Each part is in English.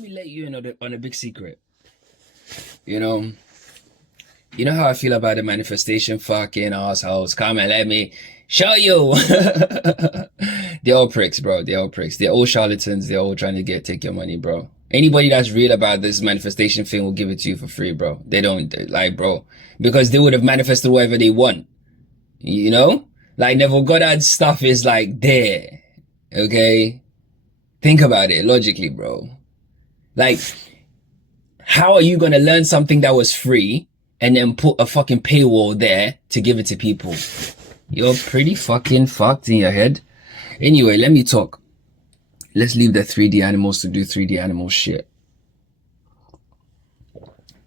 let me let you in on a big secret. You know, you know how I feel about the manifestation fucking assholes. Come and let me show you. They're all pricks, bro. They're all pricks. They're all charlatans. They're all trying to take your money, bro. Anybody that's real about this manifestation thing will give it to you for free, bro. They don't, like, bro, because they would have manifested whatever they want. You know? Like, Neville Goddard's stuff is like there. Okay? Think about it logically, bro. Like, how are you going to learn something that was free and then put a fucking paywall there to give it to people? You're pretty fucking fucked in your head. Anyway, let me talk. Let's leave the 3D animals to do 3D animal shit.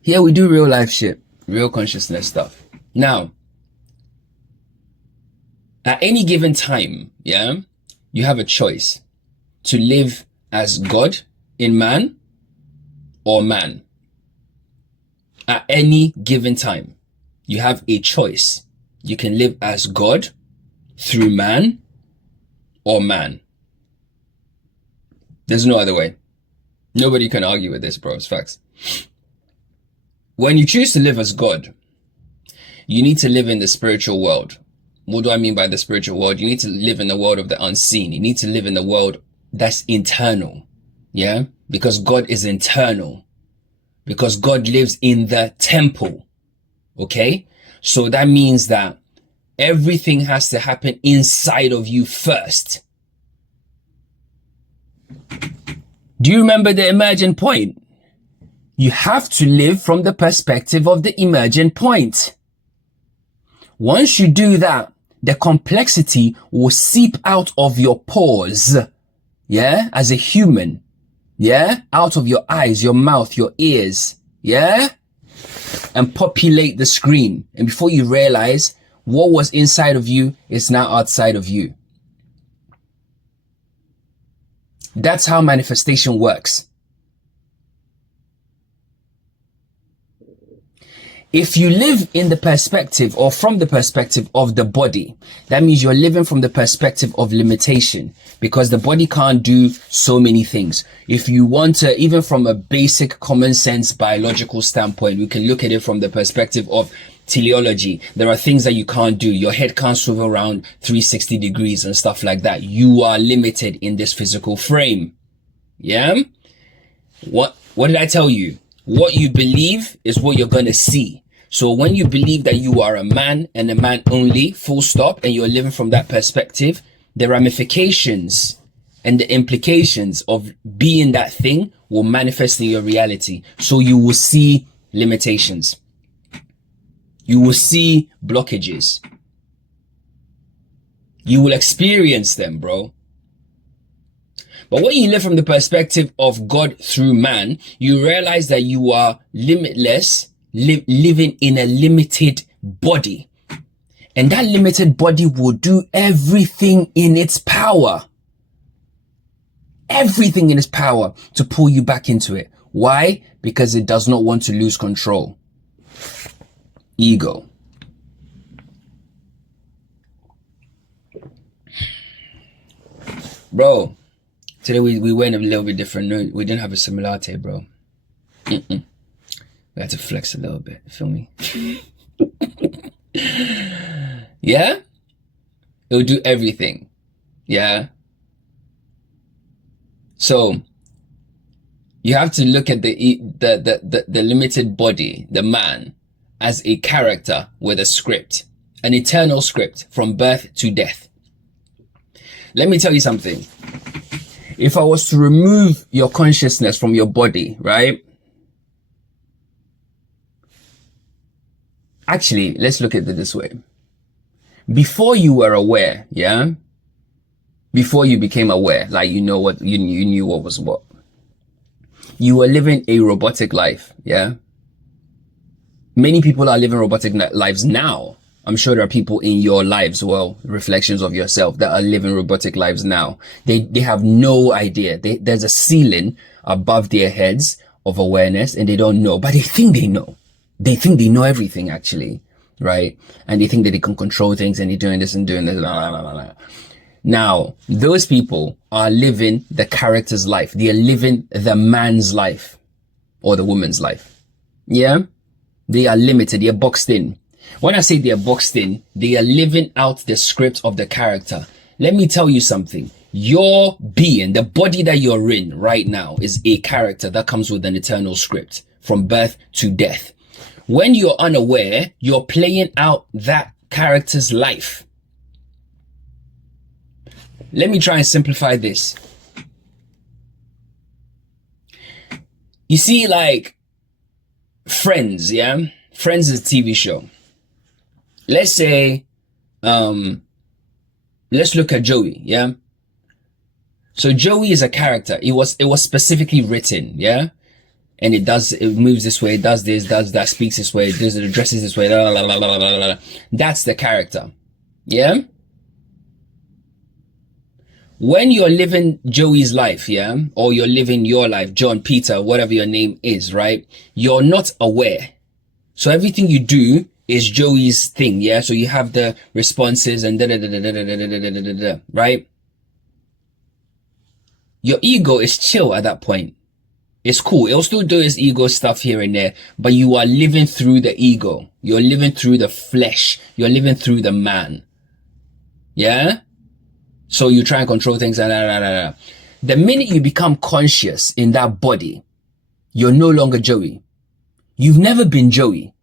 Here we do real life shit, real consciousness stuff. Now, at any given time, yeah, you have a choice to live as God in man or man. At any given time, you have a choice. You can live as God through man or man. There's no other way. Nobody can argue with this, bro. It's facts. When you choose to live as God, you need to live in the spiritual world. What do I mean by the spiritual world? You need to live in the world of the unseen. You need to live in the world that's internal. Yeah? Because God is internal. Because God lives in the temple. Okay? So that means that everything has to happen inside of you first. Do you remember the emergent point? You have to live from the perspective of the emergent point. Once you do that, the complexity will seep out of your pores. Yeah? As a human. Yeah? Out of your eyes, your mouth, your ears. Yeah? And populate the screen. And before you realize, what was inside of you is now outside of you. That's how manifestation works. If you live in the perspective or from the perspective of the body, that means you're living from the perspective of limitation because the body can't do so many things. If you want to, even from a basic common sense biological standpoint, we can look at it from the perspective of teleology. There are things that you can't do. Your head can't swivel around 360 degrees and stuff like that. You are limited in this physical frame. Yeah? What did I tell you? What you believe is what you're going to see. So when you believe that you are a man and a man only, full stop, and you're living from that perspective, the ramifications and the implications of being that thing will manifest in your reality. So you will see limitations. You will see blockages. You will experience them, bro. But when you live from the perspective of God through man, you realize that you are limitless, living in a limited body. And that limited body will do everything in its power. Everything in its power to pull you back into it. Why? Because it does not want to lose control. Ego. Bro, today we went a little bit different. We didn't have a similarity, bro. We had to flex a little bit. Feel me? Yeah? It'll do everything. Yeah? So, you have to look at the limited body, the man, as a character with a script. An eternal script from birth to death. Let me tell you something. If I was to remove your consciousness from your body, right? Actually, let's look at it this way. Before you were aware, yeah? Before you became aware, like you know what, you knew what was what. You were living a robotic life, yeah? Many people are living robotic lives now. I'm sure there are people in your lives, well, reflections of yourself that are living robotic lives now. They have no idea. There's a ceiling above their heads of awareness and they don't know, but they think they know. They think they know everything actually, right? And they think that they can control things and they're doing this and doing this. Blah, blah, blah, blah. Now, those people are living the character's life. They are living the man's life or the woman's life. Yeah? They are limited. They are boxed in. When I say they are boxed in, they are living out the script of the character. Let me tell you something. Your being, the body that you're in right now, is a character that comes with an eternal script from birth to death. When you're unaware, you're playing out that character's life. Let me try and simplify this. You see, like, Friends, yeah? Friends is a TV show. Let's say, let's look at Joey, yeah? So Joey is a character. It was specifically written, yeah? And it moves this way, it does this, does that, speaks this way, does it, dresses this way, la, la, la, la, la, la, la. That's the character, yeah? When you're living Joey's life, yeah, or you're living your life, John, Peter, whatever your name is, right? You're not aware. So everything you do is Joey's thing, yeah? So you have the responses and da-da-da-da-da-da-da-da-da-da, right? Your ego is chill at that point. It's cool. It'll still do its ego stuff here and there, but you are living through the ego. You're living through the flesh. You're living through the man. Yeah? So you try and control things. The minute you become conscious in that body, you're no longer Joey. You've never been Joey.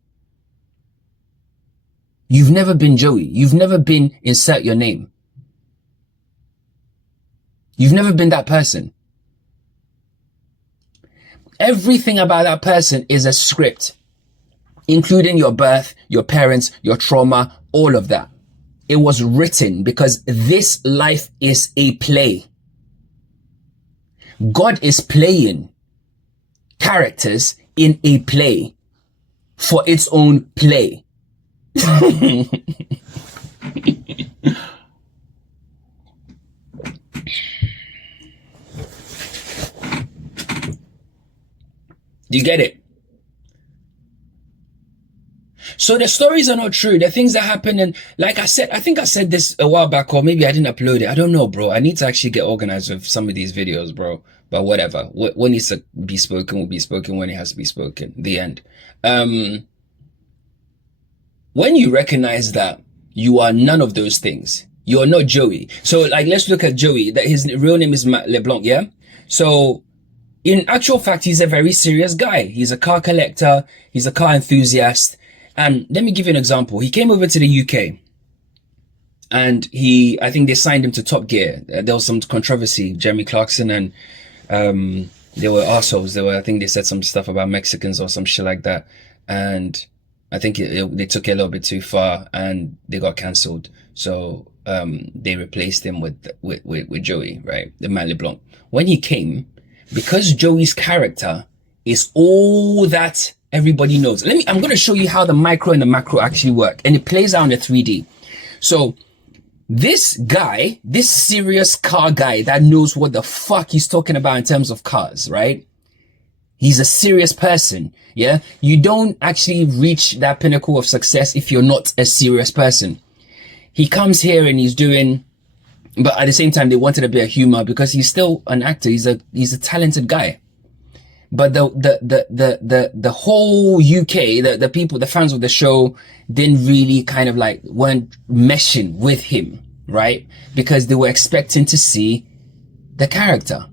You've never been Joey. You've never been insert your name. You've never been that person. Everything about that person is a script, including your birth, your parents, your trauma, all of that. It was written because this life is a play. God is playing characters in a play for its own play. Do you get it? So the stories are not true. The things that happen, and like I said, I think I said this a while back, or maybe I didn't upload it. I don't know, bro. I need to actually get organized with some of these videos, bro. But whatever. What needs to be spoken will be spoken when it has to be spoken. The end. When you recognize that you are none of those things, you're not Joey. So like, let's look at Joey. That his real name is Matt LeBlanc, yeah? So in actual fact, he's a very serious guy. He's a car collector. He's a car enthusiast. And let me give you an example. He came over to the UK and I think they signed him to Top Gear. There was some controversy. Jeremy Clarkson and, they were assholes. I think they said some stuff about Mexicans or some shit like that. And I think they took it a little bit too far and they got cancelled. So, they replaced him with Joey, right? The Matt LeBlanc. When he came, because Joey's character is all that everybody knows. I'm going to show you how the micro and the macro actually work. And it plays out in the 3D. So this guy, this serious car guy that knows what the fuck he's talking about in terms of cars, right? He's a serious person. Yeah. You don't actually reach that pinnacle of success if you're not a serious person. He comes here and he's doing, but at the same time, they wanted a bit of humor because he's still an actor. He's a talented guy. But the whole UK, the people, the fans of the show didn't really kind of like weren't meshing with him, right? Because they were expecting to see the character,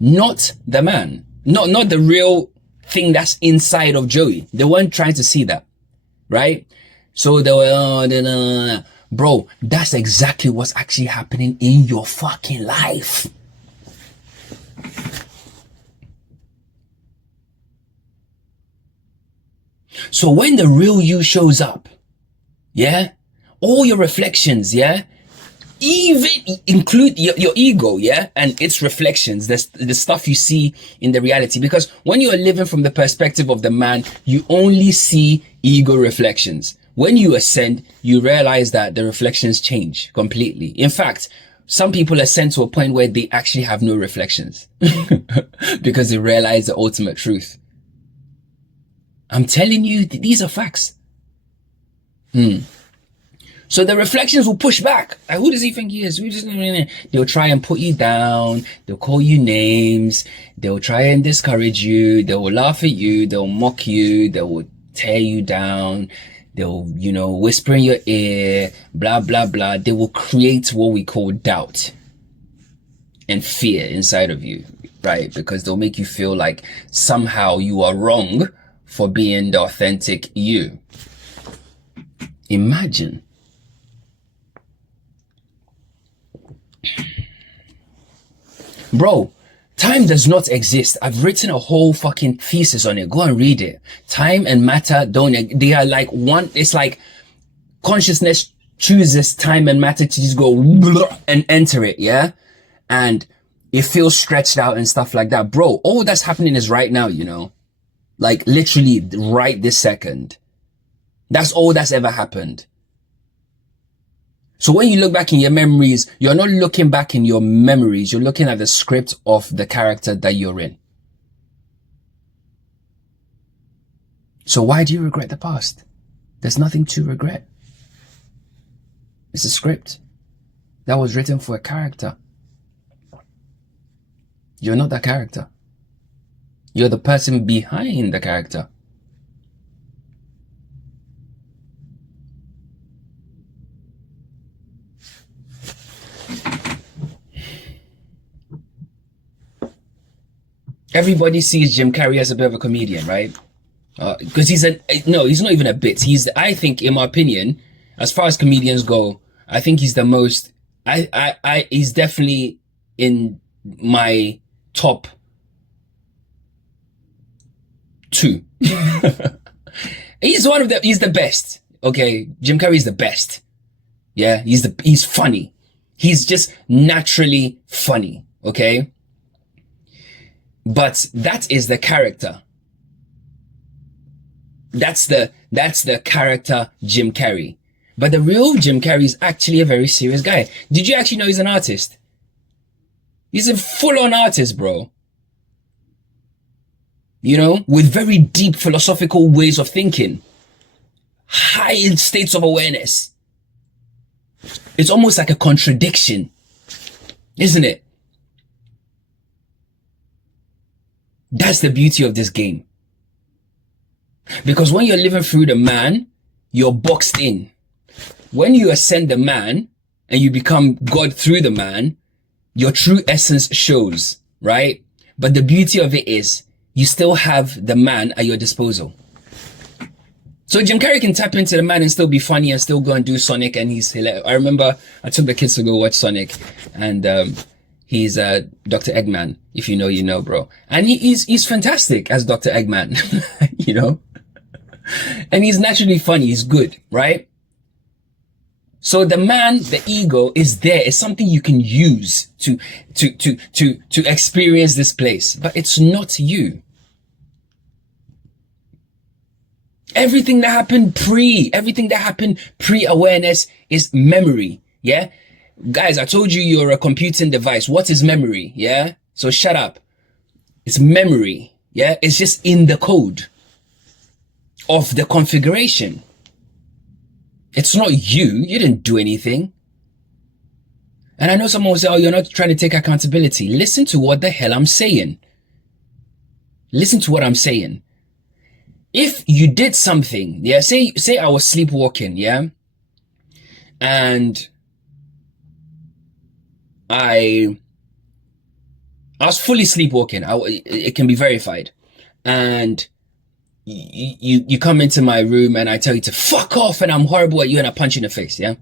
not the man, not the real thing that's inside of Joey. They weren't trying to see that, right? So they were, bro, that's exactly what's actually happening in your fucking life. So when the real you shows up, yeah, all your reflections, yeah, even include your ego, yeah, and its reflections, the stuff you see in the reality. Because when you are living from the perspective of the man, you only see ego reflections. When you ascend, you realize that the reflections change completely. In fact, some people ascend to a point where they actually have no reflections because they realize the ultimate truth. I'm telling you, these are facts. So the reflections will push back. Like, who does he think he is? They'll try and put you down. They'll call you names. They'll try and discourage you. They will laugh at you. They'll mock you. They will tear you down. They'll, whisper in your ear, blah, blah, blah. They will create what we call doubt and fear inside of you, right? Because they'll make you feel like somehow you are wrong for being the authentic you. Imagine. Bro, time does not exist. I've written a whole fucking thesis on it. Go and read it. Time and matter they are like one. It's like consciousness chooses time and matter to just go and enter it, yeah? And it feels stretched out and stuff like that. Bro, all that's happening is right now, like literally right this second. That's all that's ever happened. So when you look back in your memories, you're not looking back in your memories. You're looking at the script of the character that you're in. So why do you regret the past? There's nothing to regret. It's a script that was written for a character. You're not that character. You're the person behind the character. Everybody sees Jim Carrey as a bit of a comedian, right? Because he's not even a bit. I think, in my opinion, as far as comedians go, I think he's the most, he's definitely in my top 2. He's the best. Okay. Jim Carrey is the best. Yeah. He's funny. He's just naturally funny. Okay. But that is the character. That's the character Jim Carrey. But the real Jim Carrey is actually a very serious guy. Did you actually know he's an artist? He's a full-on artist, bro. With very deep philosophical ways of thinking. High states of awareness. It's almost like a contradiction, isn't it? That's the beauty of this game. Because when you're living through the man, you're boxed in. When you ascend the man and you become God through the man, your true essence shows, right? But the beauty of it is you still have the man at your disposal. So Jim Carrey can tap into the man and still be funny and still go and do Sonic, and he's hilarious. I remember I took the kids to go watch Sonic, and he's Dr. Eggman. If you know, you know, bro. And he's fantastic as Dr. Eggman, and he's naturally funny. He's good, right? So the man, the ego is there. It's something you can use to experience this place, but it's not you. Everything that happened pre-awareness is memory. Yeah. Guys, I told you you're a computing device. What is memory? Yeah. So shut up. It's memory. Yeah. It's just in the code of the configuration. It's not you. You didn't do anything. And I know someone will say, oh, you're not trying to take accountability. Listen to what the hell I'm saying. Listen to what I'm saying. If you did something, yeah, say I was sleepwalking, yeah, and I was fully sleepwalking. It can be verified. And you come into my room and I tell you to fuck off and I'm horrible at you and I punch you in the face, yeah?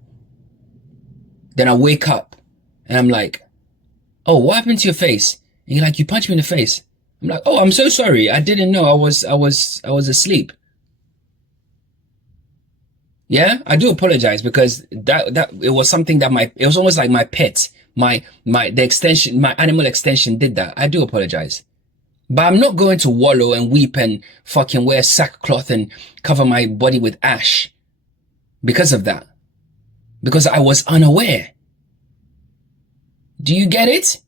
Then I wake up and I'm like, oh, what happened to your face? And you're like, you punched me in the face. I'm like, oh, I'm so sorry. I didn't know I was asleep. Yeah, I do apologize because that it was something that it was almost like my pet, my animal extension did that. I do apologize. But I'm not going to wallow and weep and fucking wear sackcloth and cover my body with ash because of that. Because I was unaware. Do you get it?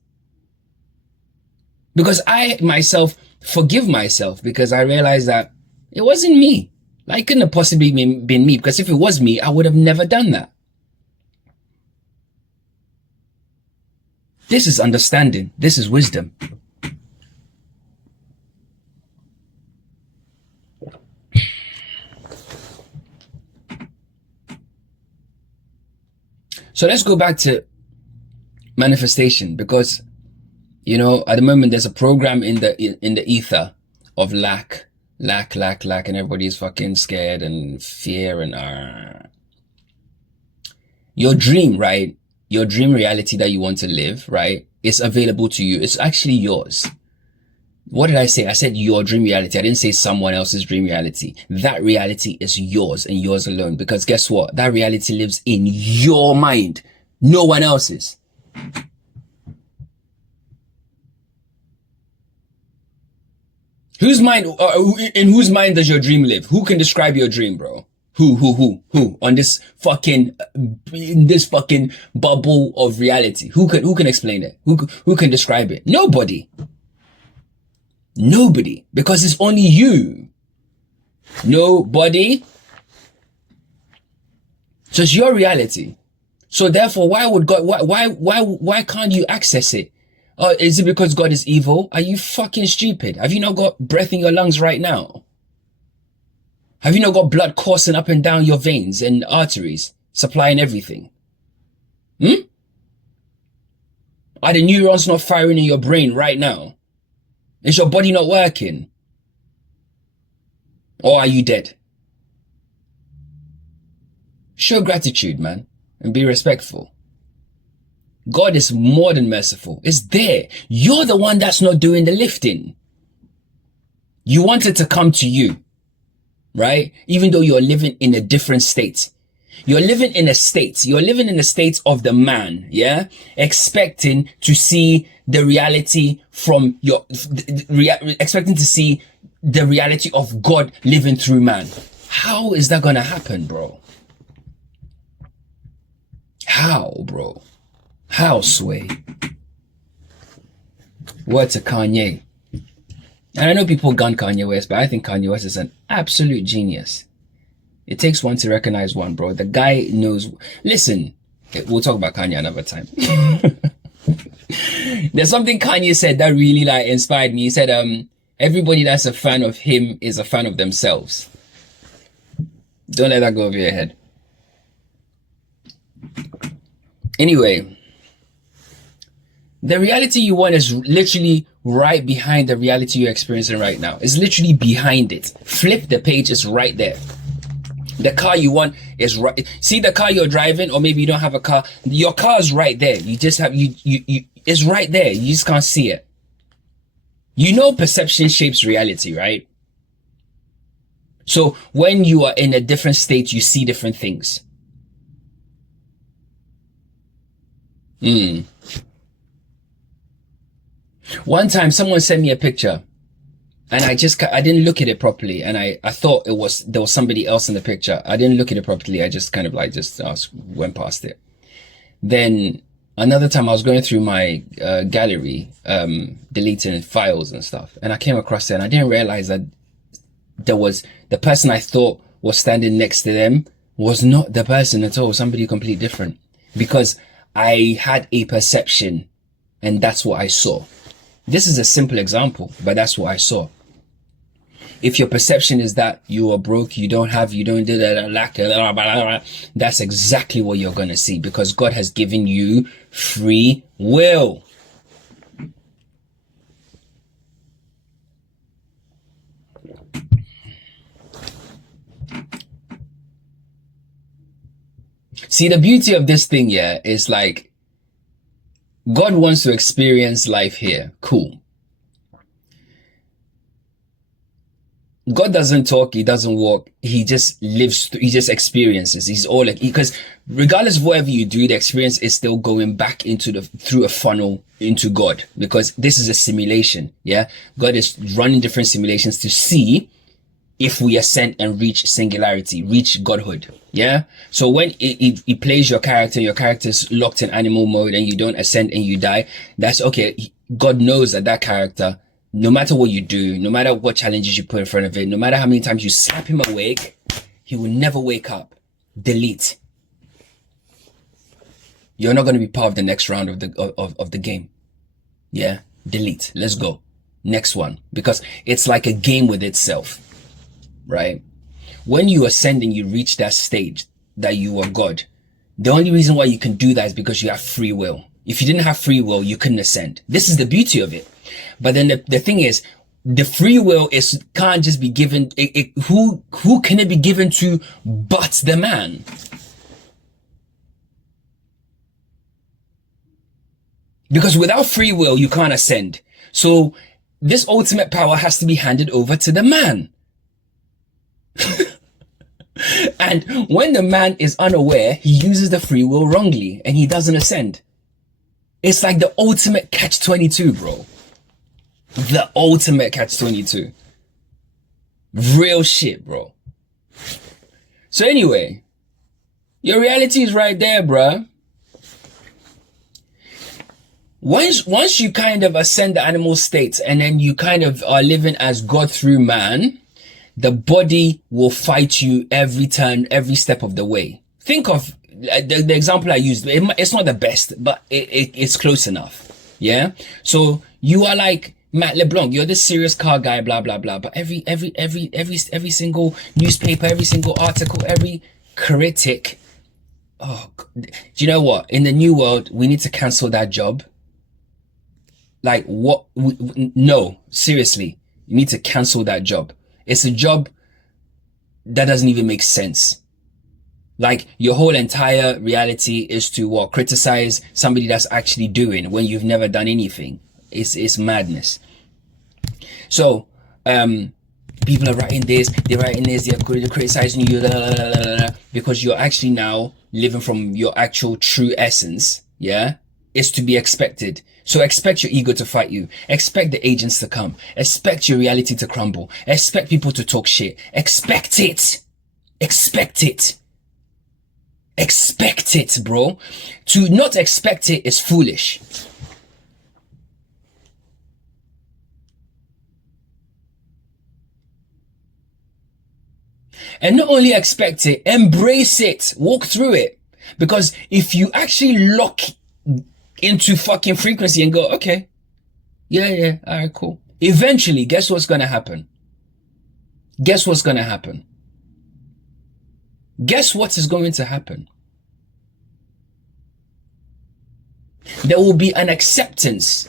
Because I myself forgive myself because I realized that it wasn't me. Like, it couldn't have possibly been me, because if it was me, I would have never done that. This is understanding. This is wisdom. So let's go back to manifestation, because, you know, at the moment there's a program in the ether of lack, and everybody's fucking scared and fear and your dream, right? Your dream reality that you want to live, right? It's available to you. It's actually yours. What did I say? I said your dream reality. I didn't say someone else's dream reality. That reality is yours and yours alone. Because guess what? That reality lives in your mind. No one else's. Whose mind, in whose mind does your dream live? Who can describe your dream, bro? Who? On this fucking, in this fucking bubble of reality. Who can explain it? Who can describe it? Nobody. Nobody, because it's only you. Nobody. So it's your reality. So therefore, why would God, why can't you access it? Oh, is it because God is evil? Are you fucking stupid? Have you not got breath in your lungs right now? Have you not got blood coursing up and down your veins and arteries, supplying everything? Are the neurons not firing in your brain right now? Is your body not working? Or are you dead? Show gratitude, man, and be respectful. God is more than merciful. It's there. You're the one that's not doing the lifting. You want it to come to you, right? Even though you're living in a different state. You're living in a state of the man, yeah? Expecting to see the reality from expecting to see the reality of God living through man. How is that gonna happen, bro? How, bro? How, Sway? Word to Kanye. And I know people gun Kanye West, but I think Kanye West is an absolute genius. It takes one to recognize one, bro. The guy knows. Listen, we'll talk about Kanye another time. There's something Kanye said that really like inspired me. He said, everybody that's a fan of him is a fan of themselves. Don't let that go over your head. Anyway, the reality you want is literally right behind the reality you're experiencing right now. It's literally behind it. Flip the page, it's right there. The car you want is right. See the car you're driving, or maybe you don't have a car. Your car is right there. You just have, it's right there. You just can't see it. You know, perception shapes reality, right? So when you are in a different state, you see different things. One time someone sent me a picture and I didn't look at it properly, and I thought there was somebody else in the picture. I didn't look at it properly. I just kind of like went past it. Then another time I was going through my gallery, deleting files and stuff, and I came across it, and I didn't realize that the person I thought was standing next to them was not the person at all. Somebody completely different, because I had a perception and that's what I saw. This is a simple example, but that's what I saw. If your perception is that you are broke, you don't do that, lack, that's exactly what you're going to see, because God has given you free will. See, the beauty of this thing, yeah, is like, God wants to experience life here. Cool. God doesn't talk, he doesn't walk, he just lives, he just experiences. He's all like, because regardless of whatever you do, the experience is still going back through a funnel into God, because this is a simulation. Yeah. God is running different simulations to see if we ascend and reach singularity, reach godhood. Yeah. So when he plays your character's locked in animal mode and you don't ascend and you die, that's okay. God knows that character, no matter what you do, no matter what challenges you put in front of it, no matter how many times you slap him awake, he will never wake up. Delete. You're not going to be part of the next round of the game. Yeah. Delete. Let's go. Next one. Because it's like a game with itself. Right? When you ascend and you reach that stage that you are God, the only reason why you can do that is because you have free will. If you didn't have free will, you couldn't ascend. This is the beauty of it. But then the thing is, the free will can't just be given. Who can it be given to but the man? Because without free will, you can't ascend. So this ultimate power has to be handed over to the man. And when the man is unaware, he uses the free will wrongly and he doesn't ascend. It's like the ultimate catch-22, bro. The ultimate catch-22. Real shit, bro. So anyway, your reality is right there, bro. Once you kind of ascend the animal state and then you kind of are living as God through man, the body will fight you every turn, every step of the way. Think of the example I used. It's not the best, but it's close enough. Yeah. So you are like Matt LeBlanc. You're this serious car guy, blah, blah, blah. But every single newspaper, every single article, every critic. Oh, do you know what? In the new world, we need to cancel that job. Like what? No, seriously, you need to cancel that job. It's a job that doesn't even make sense. Like your whole entire reality is to what? Criticize somebody that's actually doing when you've never done anything. It's madness. So, people are writing this, they're criticizing you, because you're actually now living from your actual true essence. Yeah. It's to be expected. So expect your ego to fight you. Expect the agents to come. Expect your reality to crumble. Expect people to talk shit. Expect it. Expect it. Expect it, bro. To not expect it is foolish. And not only expect it, embrace it. Walk through it. Because if you actually lock into fucking frequency and go, okay, yeah, all right, cool. Eventually, guess what's going to happen? Guess what's going to happen? Guess what is going to happen? There will be an acceptance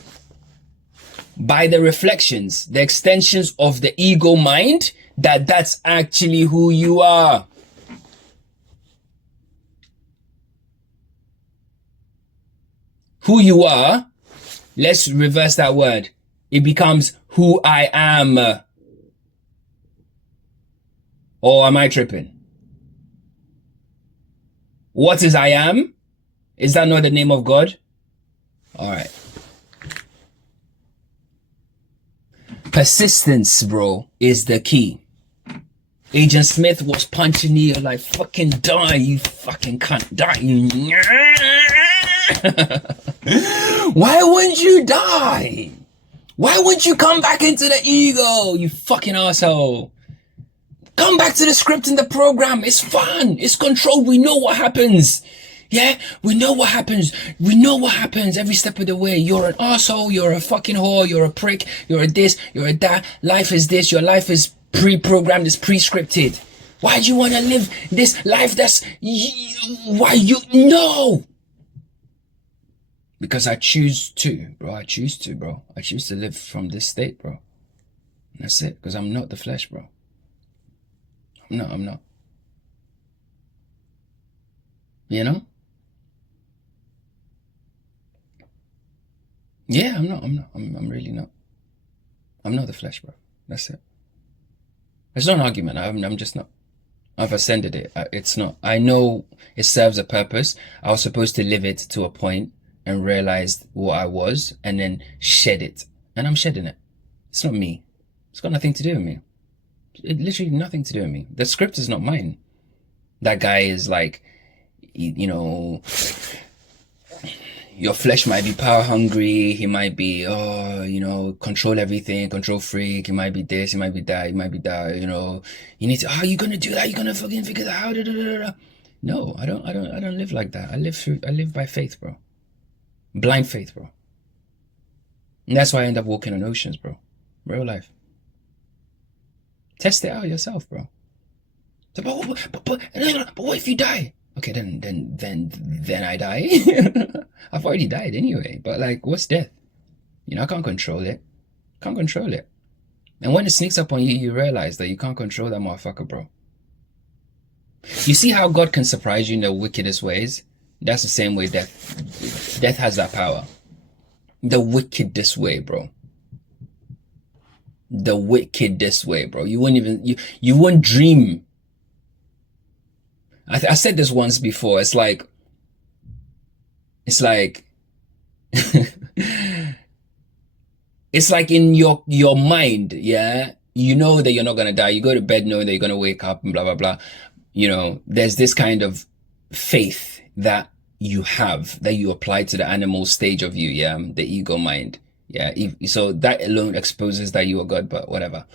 by the reflections, the extensions of the ego mind, that that's actually who you are. Who you are, let's reverse that word. It becomes who I am. Or am I tripping? What is I am? Is that not the name of God? All right. Persistence, bro, is the key. Agent Smith was punching you like, fucking die, you fucking cunt, die. Why wouldn't you die? Why wouldn't you come back into the ego, you fucking asshole? Come back to the script and the program. It's fun. It's controlled. We know what happens. Yeah, we know what happens. We know what happens every step of the way. You're an asshole. You're a fucking whore. You're a prick. You're a this. You're a that. Life is this. Your life is pre-programmed. It's pre-scripted. Why do you want to live this life that's... Why you... No! Because I choose to, bro. I choose to, bro. I choose to live from this state, bro. That's it. Because I'm not the flesh, bro. I'm not. You know? Yeah, I'm not. I'm really not. I'm not the flesh, bro. That's it. It's not an argument. I'm just not. I've ascended it. It's not. I know it serves a purpose. I was supposed to live it to a point and realized what I was and then shed it. And I'm shedding it. It's not me. It's got nothing to do with me. It literally nothing to do with me. The script is not mine. That guy is like, you know, your flesh might be power hungry. He might be, control everything, control freak. He might be this, he might be that, you know. You need to, you're going to do that. You're going to fucking figure that out. No, I don't live like that. I live by faith, bro. Blind faith, bro. And that's why I end up walking on oceans, bro. Real life. Test it out yourself, bro. So, but what if you die? Okay, then I die. I've already died anyway. But like, what's death? You know, I can't control it. Can't control it. And when it sneaks up on you, you realize that you can't control that motherfucker, bro. You see how God can surprise you in the wickedest ways? That's the same way death has that power. The wickedest way, bro. The wickedest way, bro. You wouldn't even, you wouldn't dream. I said this once before. It's like it's like in your mind, yeah. You know that you're not gonna die. You go to bed knowing that you're gonna wake up and blah blah blah. You know, there's this kind of faith that you have, that you apply to the animal stage of you, yeah, the ego mind, yeah. So that alone exposes that you are God, but whatever.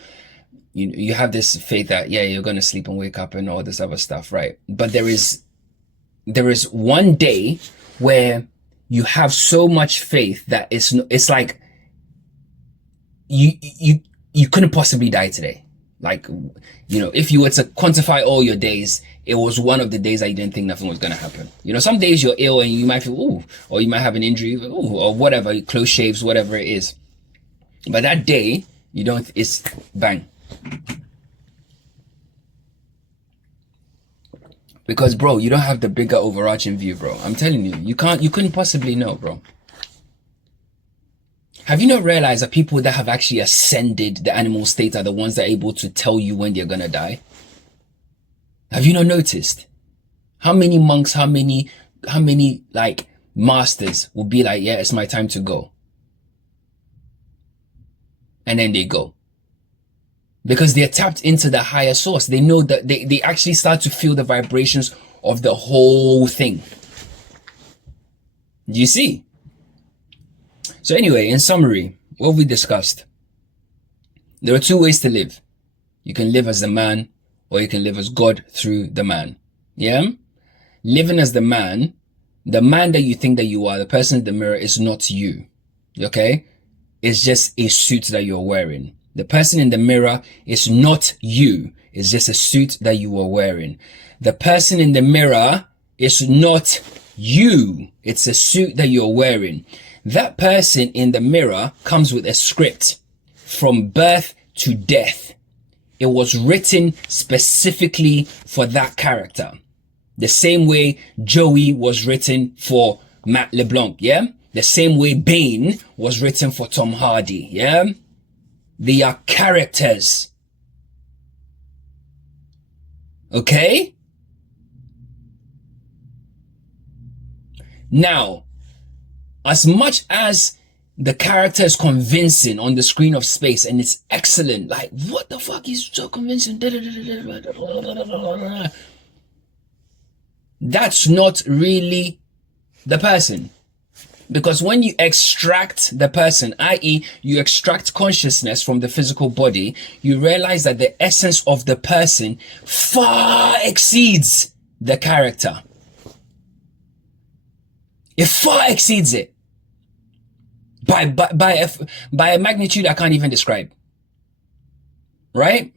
You have this faith that, yeah, you're gonna sleep and wake up and all this other stuff, right? But there is one day where you have so much faith that it's like you couldn't possibly die today. Like, you know, if you were to quantify all your days, it was one of the days that you didn't think nothing was going to happen. You know, some days you're ill and you might feel, ooh, or you might have an injury, ooh, or whatever, close shaves, whatever it is. But that day, you don't, it's bang. Because, bro, you don't have the bigger overarching view, bro. I'm telling you, you couldn't possibly know, bro. Have you not realized that people that have actually ascended the animal state are the ones that are able to tell you when they're gonna die? Have you not noticed? How many monks, how many like masters will be like, yeah, it's my time to go. And then they go. Because they're tapped into the higher source. They know that they actually start to feel the vibrations of the whole thing. Do you see? So anyway, in summary, what we discussed, there are two ways to live. You can live as the man, or you can live as God through the man. Yeah? Living as the man that you think that you are, the person in the mirror, is not you. Okay? It's just a suit that you're wearing. The person in the mirror is not you. It's just a suit that you are wearing. The person in the mirror is not you. It's a suit that you're wearing. That person in the mirror comes with a script from birth to death. It was written specifically for that character. The same way Joey was written for Matt LeBlanc, yeah? The same way Bane was written for Tom Hardy, yeah? They are characters. Okay? Now, as much as the character is convincing on the screen of space and it's excellent, like, what the fuck, he's so convincing, that's not really the person. Because when you extract the person, i.e. you extract consciousness from the physical body, you realize that the essence of the person far exceeds the character. It far exceeds it. By a magnitude I can't even describe. Right?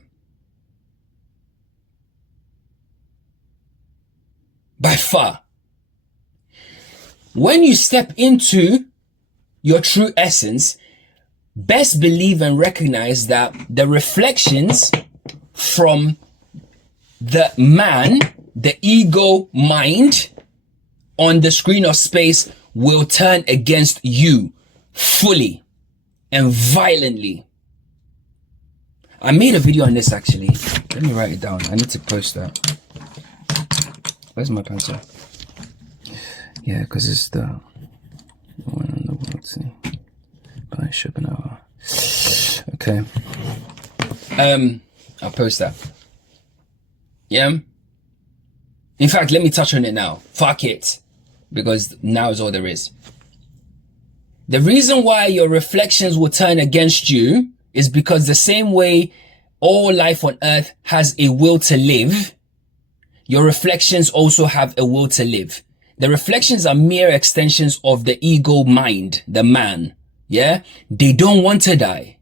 By far. When you step into your true essence, best believe and recognize that the reflections from the man, the ego mind on the screen of space will turn against you fully and violently. I made a video on this actually. Let me write it down. I need to post that. Where's my pencil? Yeah, because it's the one on the world. See, by Schopenhauer. Okay. I'll post that. Yeah. In fact, let me touch on it now. Fuck it, because now is all there is. The reason why your reflections will turn against you is because the same way all life on earth has a will to live, Your reflections also have a will to live. The reflections are mere extensions of the ego mind, the man. Yeah? They don't want to die.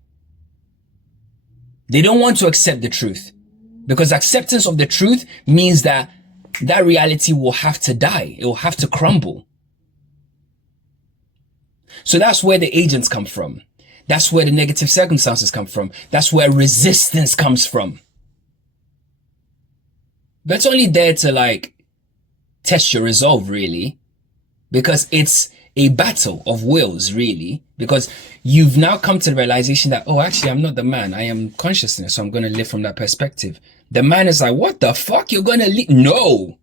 They don't want to accept the truth. Because acceptance of the truth means that that reality will have to die. It will have to crumble. So that's where the agents come from. That's where the negative circumstances come from. That's where resistance comes from. But it's only there to like test your resolve, really, because it's a battle of wills, really, because you've now come to the realization that, oh, actually, I'm not the man. I am consciousness. So I'm going to live from that perspective. The man is like, what the fuck? You're going to leave? No.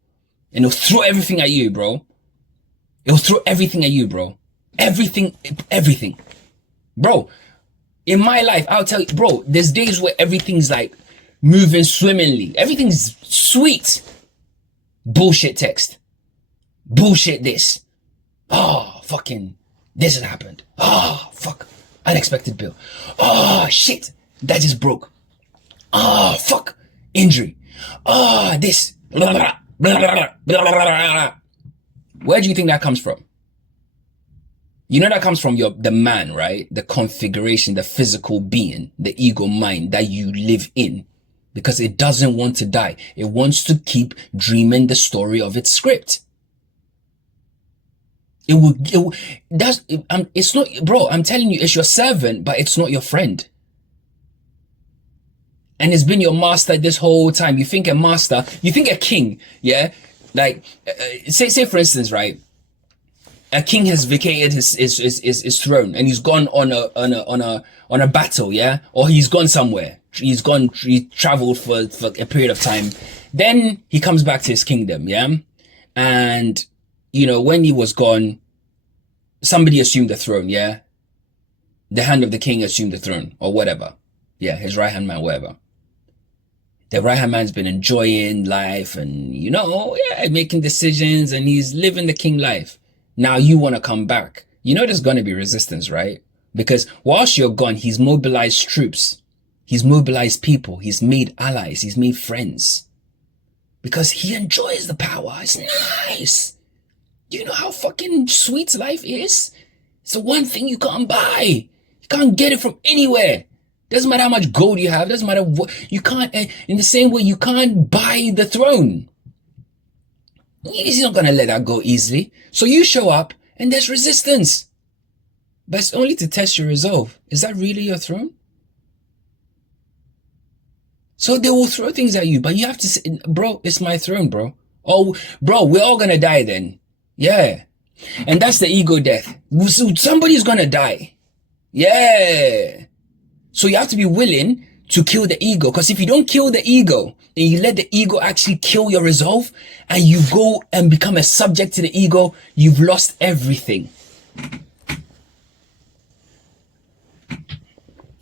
And it'll throw everything at you, bro. It'll throw everything at you, bro. Everything. Bro, in my life, I'll tell you, bro, there's days where everything's like moving swimmingly. Everything's sweet. Bullshit text. Bullshit this. Oh, fucking, this has happened. Oh, fuck. Unexpected bill. Oh, shit. That just broke. Oh, fuck. Injury. Oh, this. Blah, blah, blah, blah, blah, blah. Where do you think that comes from? You know that comes from the man, right? The configuration, the physical being, the ego mind that you live in. Because it doesn't want to die. It wants to keep dreaming the story of its script. It's not, bro, I'm telling you, it's your servant, but it's not your friend. And it's been your master this whole time. You think a master, you think a king, yeah? Like, say for instance, right? A king has vacated his throne and he's gone on a battle, yeah? Or he's gone somewhere. He traveled for a period of time. Then he comes back to his kingdom, yeah? And, you know, when he was gone, somebody assumed the throne, yeah? The hand of the king assumed the throne, or whatever. Yeah, his right-hand man, whatever. The right-hand man's been enjoying life and, you know, yeah, making decisions, and he's living the king life. Now you want to come back. You know there's going to be resistance, right? Because whilst you're gone, he's mobilized troops. He's mobilized people. He's made allies. He's made friends. Because he enjoys the power. It's nice. You know how fucking sweet life is? It's the one thing you can't buy. You can't get it from anywhere. Doesn't matter how much gold you have. Doesn't matter what. You can't, in the same way, you can't buy the throne. He's not going to let that go easily. So you show up and there's resistance. But it's only to test your resolve. Is that really your throne? So they will throw things at you, but you have to say, bro, it's my throne, bro. Oh, bro, we're all going to die then. Yeah. And that's the ego death. So somebody's going to die. Yeah. So you have to be willing to kill the ego. Because if you don't kill the ego, and you let the ego actually kill your resolve, and you go and become a subject to the ego, you've lost everything.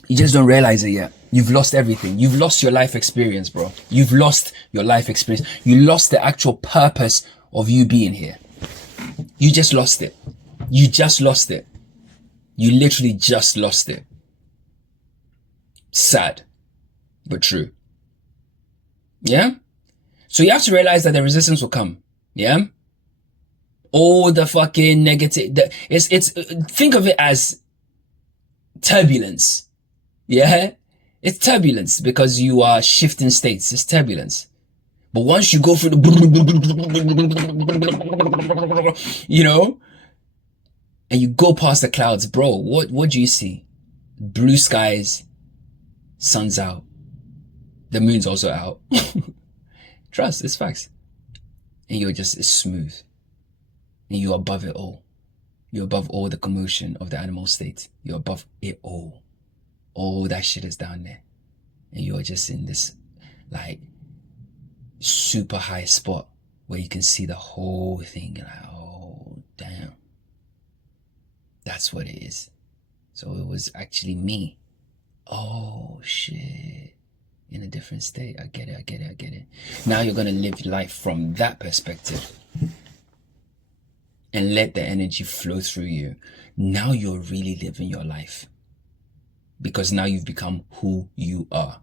You just don't realize it yet. You've lost everything. You've lost your life experience, bro. You've lost your life experience. You lost the actual purpose of you being here. You just lost it. You just lost it. You literally just lost it. Sad, but true. Yeah? So you have to realize that the resistance will come. Yeah? All the fucking negative, think of it as turbulence. Yeah? It's turbulence because you are shifting states. It's turbulence. But once you go through the, you know, and you go past the clouds, bro, what do you see? Blue skies, sun's out. The moon's also out. Trust, it's facts. And it's smooth. And you're above it all. You're above all the commotion of the animal state. You're above it all. All that shit is down there. And you're just in this, like, super high spot where you can see the whole thing. You're like, oh, damn. That's what it is. So it was actually me. Oh, shit. In a different state. I get it. Now you're going to live life from that perspective. And let the energy flow through you. Now you're really living your life. Because now you've become who you are.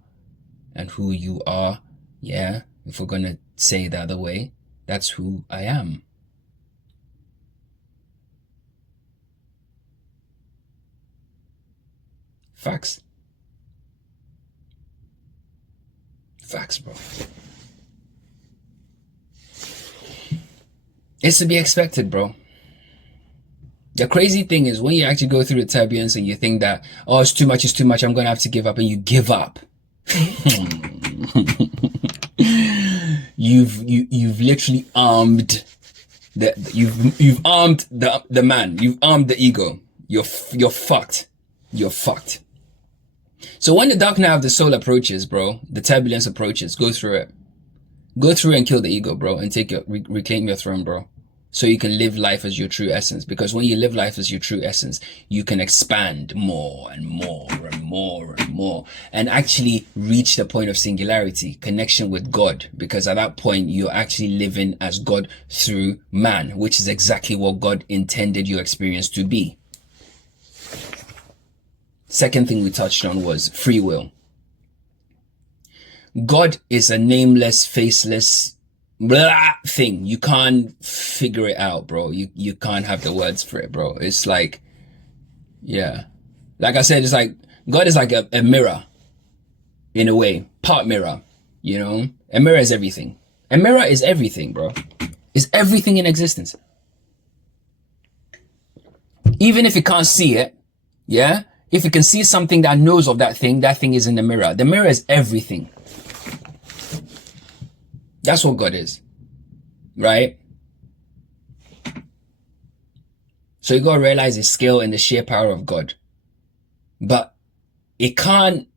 And who you are, yeah, if we're going to say the other way. That's who I am. Facts. Facts, bro. It's to be expected, bro. The crazy thing is when you actually go through the turbulence and you think that, oh, it's too much, I'm gonna have to give up, and you give up. You've literally armed you've armed the man. You've armed the ego. You're fucked. You're fucked. So when the dark night of the soul approaches, bro, the turbulence approaches, go through it. Go through and kill the ego, bro, and reclaim your throne, bro. So you can live life as your true essence. Because when you live life as your true essence, you can expand more and more and more and more, and actually reach the point of singularity, connection with God. Because at that point, you're actually living as God through man, which is exactly what God intended your experience to be. Second thing we touched on was free will. God is a nameless, faceless blah thing. You can't figure it out, bro. You can't have the words for it, bro. It's like, yeah. Like I said, it's like, God is like a mirror, in a way. Part mirror, you know? A mirror is everything. A mirror is everything, bro. It's everything in existence. Even if you can't see it, yeah? If you can see something that knows of that thing is in the mirror. The mirror is everything. That's what God is, right? So you gotta realize the scale and the sheer power of God. But it can't,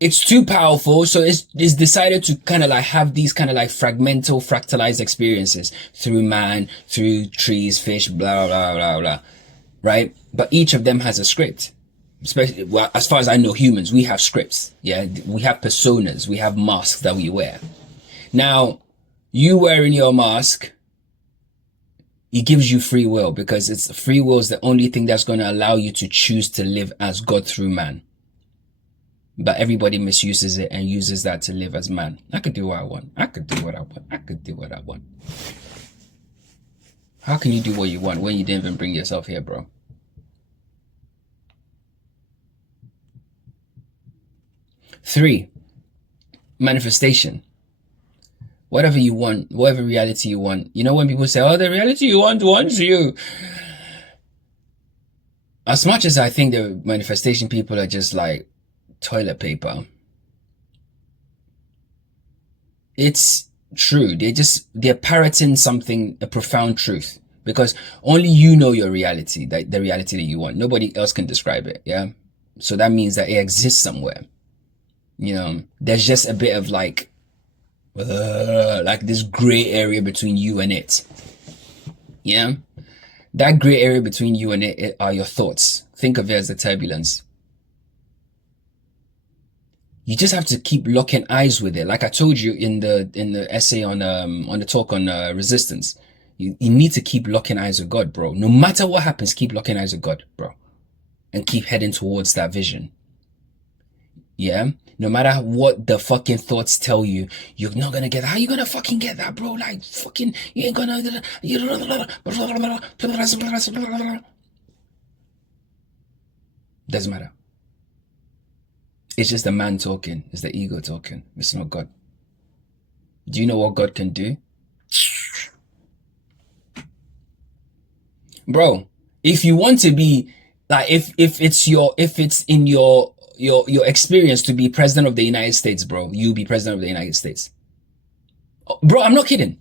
it's too powerful, so it's decided to kind of like have these kind of like fractalized experiences through man, through trees, fish, blah, blah, blah, blah, right? But each of them has a script. Especially, well, as far as I know, humans, we have scripts. Yeah, we have personas, we have masks that we wear. Now, you wearing your mask, it gives you free will, because it's free will is the only thing that's going to allow you to choose to live as God through man. But everybody misuses it and uses that to live as man. I could do what I want. I could do what I want. I could do what I want. How can you do what you want when you didn't even bring yourself here, bro? Three, manifestation. Whatever you want, whatever reality you want. You know when people say, oh, the reality you want wants you. As much as I think the manifestation people are just like toilet paper, it's true. They're parroting something, a profound truth. Because only you know your reality, the reality that you want. Nobody else can describe it, yeah? So that means that it exists somewhere. You know, there's just a bit of like this gray area between you and it. Yeah? That gray area between you and it are your thoughts. Think of it as the turbulence. You just have to keep locking eyes with it. Like I told you in the essay on the talk on resistance. You need to keep locking eyes with God, bro. No matter what happens, keep locking eyes with God, bro. And keep heading towards that vision. Yeah? No matter what the fucking thoughts tell you, you're not gonna get that. How you gonna fucking get that, bro? Like, fucking, you ain't gonna... Doesn't matter. It's just the man talking. It's the ego talking. It's not God. Do you know what God can do? Bro, if you want to be, like, if it's in your experience to be president of the United States, bro, you be president of the United States. Bro, I'm not kidding.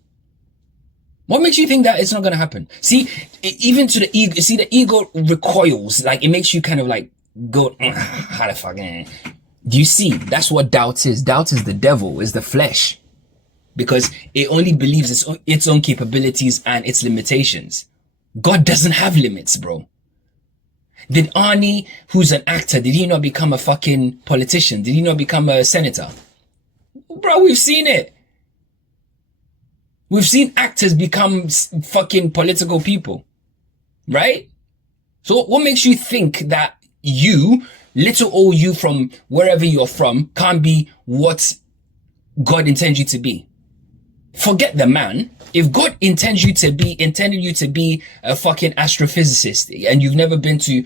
What makes you think that it's not going to happen? See, even to the ego, see, the ego recoils. Like, it makes you kind of like go, how the fuck? Do you see? That's what doubt is. Doubt is the devil, is the flesh. Because it only believes its own capabilities and its limitations. God doesn't have limits, bro. Did Arnie, who's an actor, did he not become a fucking politician? Did he not become a senator? Bro, we've seen it. We've seen actors become fucking political people. Right? So what makes you think that you, little old you from wherever you're from, can't be what God intends you to be. Forget the man. If God intended you to be a fucking astrophysicist and you've never been to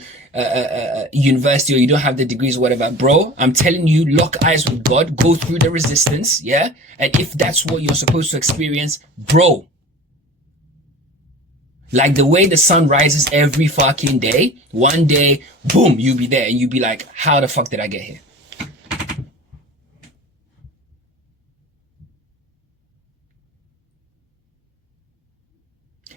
university or you don't have the degrees or whatever, bro, I'm telling you, lock eyes with God, go through the resistance, yeah? And if that's what you're supposed to experience, bro, like the way the sun rises every fucking day, one day, boom, you'll be there and you'll be like, how the fuck did I get here?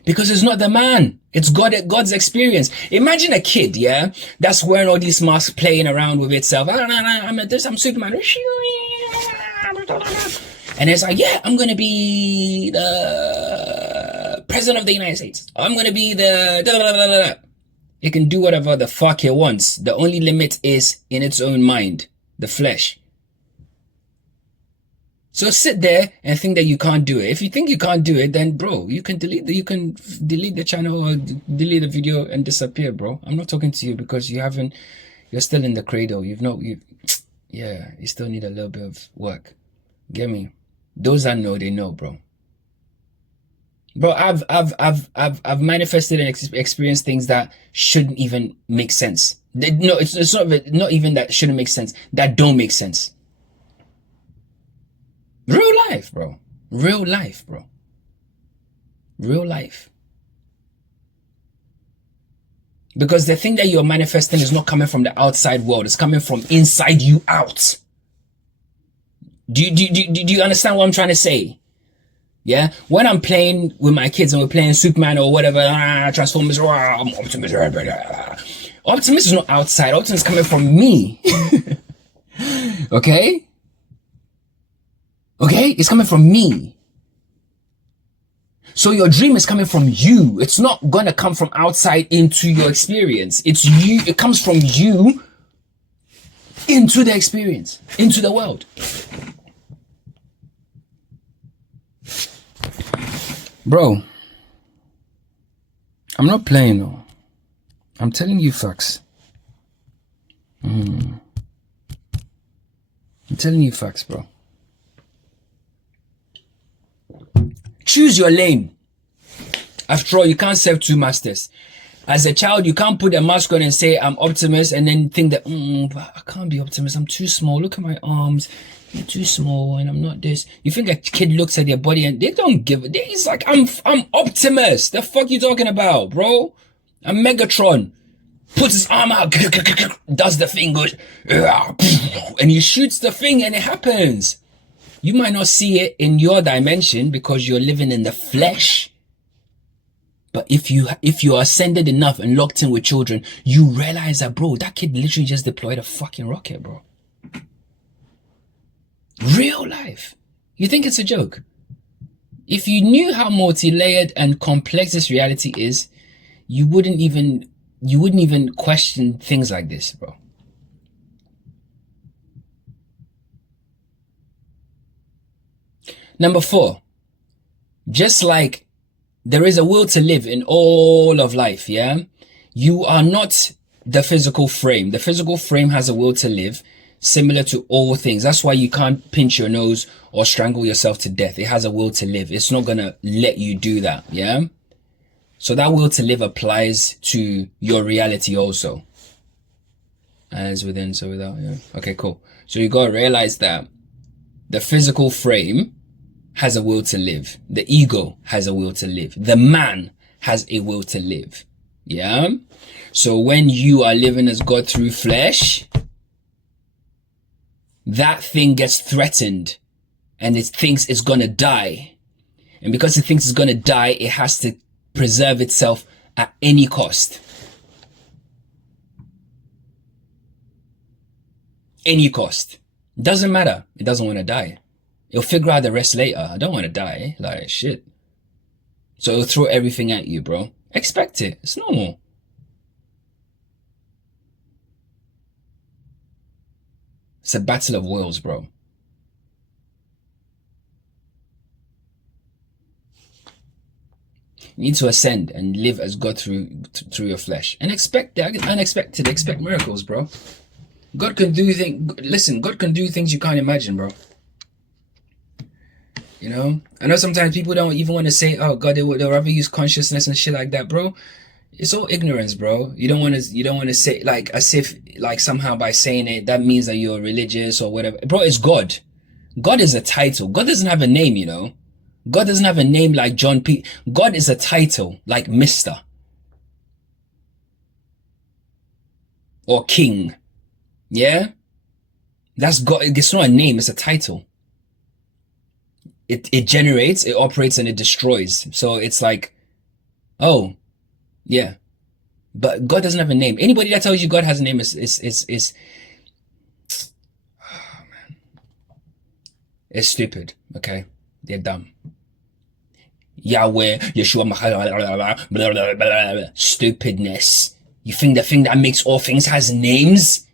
Because it's not the man. It's God's experience. Imagine a kid, yeah, that's wearing all these masks, playing around with itself. I'm Superman. And it's like, yeah, I'm going to be the president of the United States. I'm going to be the... It can do whatever the fuck it wants. The only limit is in its own mind, the flesh. So sit there and think that you can't do it. If you think you can't do it, then bro, you can delete the channel or delete the video and disappear, bro. I'm not talking to you because you're still in the cradle. You still need a little bit of work. Get me? Those that know, they know, bro. Bro, I've manifested and experienced things that shouldn't even make sense. No, it's not even that shouldn't make sense. That don't make sense. Real life, bro. Real life, bro. Real life. Because the thing that you're manifesting is not coming from the outside world. It's coming from inside you out. Do you understand what I'm trying to say? Yeah? When I'm playing with my kids and we're playing Superman or whatever, Transformers, I'm Optimus. Optimus is not outside. Optimus is coming from me. Okay? Okay? It's coming from me. So your dream is coming from you. It's not going to come from outside into your experience. It's you. It comes from you into the experience, into the world. Bro, I'm not playing though. I'm telling you facts. I'm telling you facts, bro. Choose your lane. After all, you can't serve two masters. As a child, you can't put a mask on and say, I'm Optimus, and then think that, but I can't be Optimus. I'm too small. Look at my arms. I'm too small, and I'm not this. You think a kid looks at their body and they don't give it. He's like, I'm Optimus. The fuck you talking about, bro? I'm Megatron. Puts his arm out, does the thing, goes, and he shoots the thing, and it happens. You might not see it in your dimension because you're living in the flesh. But if you are ascended enough and locked in with children, you realize that, bro, that kid literally just deployed a fucking rocket, bro. Real life. You think it's a joke? If you knew how multi-layered and complex this reality is, you wouldn't even question things like this, bro. Number 4, just like there is a will to live in all of life, yeah? You are not the physical frame. The physical frame has a will to live, similar to all things. That's why you can't pinch your nose or strangle yourself to death. It has a will to live. It's not gonna let you do that, yeah? So that will to live applies to your reality also. As within, so without, yeah. Okay, cool. So you gotta realize that the physical frame has a will to live. The ego has a will to live. The man has a will to live. Yeah? So when you are living as God through flesh, that thing gets threatened and it thinks it's gonna die. And because it thinks it's gonna die, it has to preserve itself at any cost. Any cost. Doesn't matter. It doesn't want to die. It'll figure out the rest later. I don't want to die. Like, shit. So it'll throw everything at you, bro. Expect it. It's normal. It's a battle of wills, bro. You need to ascend and live as God through your flesh. And expect the unexpected. Expect miracles, bro. God can do things. Listen, God can do things you can't imagine, bro. You know, I know sometimes people don't even want to say, "Oh God," they'll rather use consciousness and shit like that, bro. It's all ignorance, bro. You don't want to say like as if like somehow by saying it that means that you're religious or whatever, bro. It's God. God is a title. God doesn't have a name, you know. God doesn't have a name like John P. God is a title like Mister or King. Yeah, that's God. It's not a name. It's a title. It generates, it operates, and it destroys. So it's like, oh, yeah. But God doesn't have a name. Anybody that tells you God has a name is stupid. Okay, they're dumb. Yahweh, Yeshua, stupidness. You think the thing that makes all things has names?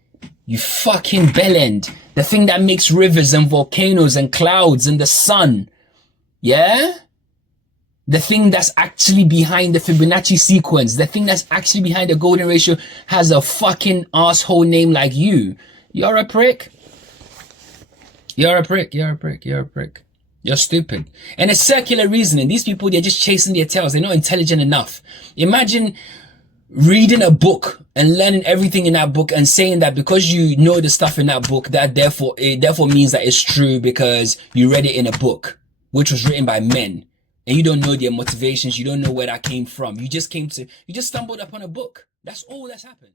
You fucking bellend. The thing that makes rivers and volcanoes and clouds and the sun. Yeah? The thing that's actually behind the Fibonacci sequence, the thing that's actually behind the golden ratio has a fucking asshole name like you. You're a prick. You're a prick. You're a prick. You're a prick. You're stupid. And it's circular reasoning. These people, they're just chasing their tails. They're not intelligent enough. Imagine reading a book and learning everything in that book and saying that because you know the stuff in that book, that it therefore means that it's true because you read it in a book, which was written by men. And you don't know their motivations. You don't know where that came from. You just stumbled upon a book. That's all that's happened.